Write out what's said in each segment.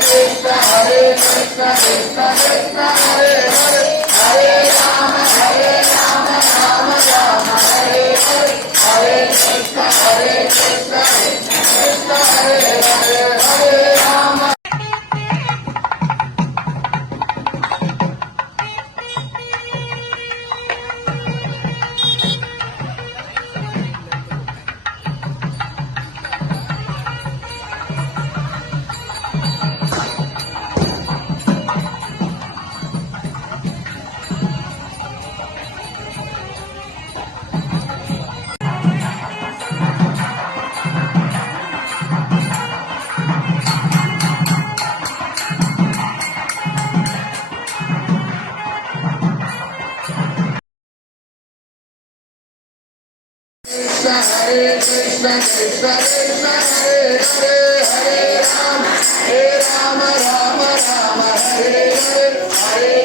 Hare Krishna Krishna Krishna Hare Hare Hare Rama Rama Rama Hare Hare Hare Krishna Krishna Krishna Hare Hare Hare Rama Rama Rama Rama Hare Hare Hare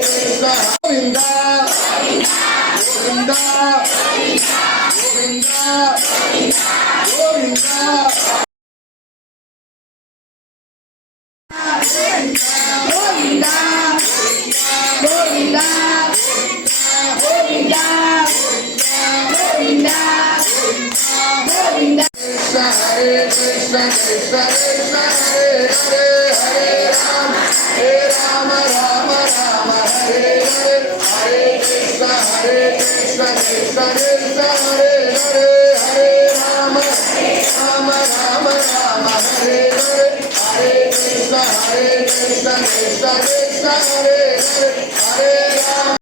Krishna Govinda Govinda Govinda Govinda Govinda, Govinda, Govinda, Govinda, Govinda. Krishna Hare Krishna, Krishna Krishna Hare Hare, Hare Rama, Rama Rama Hare Hare, Hare Krishna, Krishna Krishna.